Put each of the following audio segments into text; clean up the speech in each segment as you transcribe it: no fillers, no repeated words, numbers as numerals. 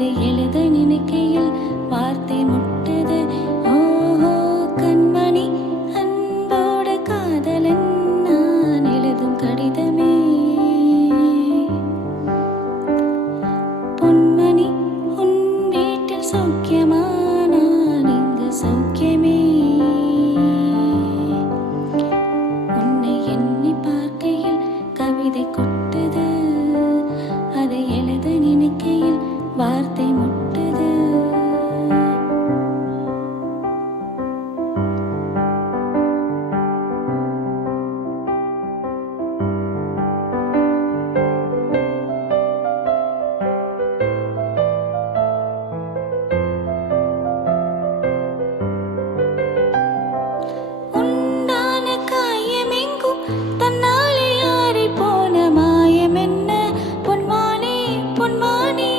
அதை எழுத நினைக்கையில் வார்த்தை முட்டுது. ஓஹோ கண்மணி அன்போடு காதலன் நான் எழுதும் கடிதமே. பொன்மணி உன் வீட்டில் சௌக்கியமா, நான் இங்கு சௌக்கியமே. உன்னை எண்ணி பார்க்கையில் கவிதை கொட்டுது, அதை எழுத நினைக்கையில் வார்த்தை முட்டுது. உண்டான காயமெங்கும் தன்னாலே ஆறி போன மாயம் என்ன பொன்மானே பொன்மானே.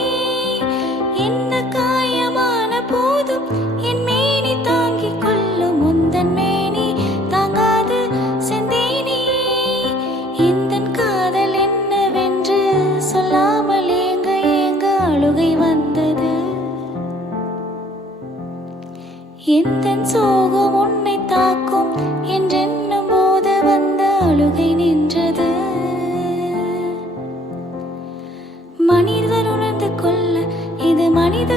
என்ன காயமான போதும் என் மேனி தாங்கிக் கொள்ளும், உந்தன் மேனி தாங்காது செந்தேனே. இந்தன் காதல் என்னவென்று சொல்லாமல் ஏங்க ஏங்க அழுகை வந்தது. எந்தன் சோகம் உன்னை தாக்கும் என்றென்னும் போது வந்த அழுகை நின்றது. மனிதர் உணர்ந்து கொள்ள இது மனித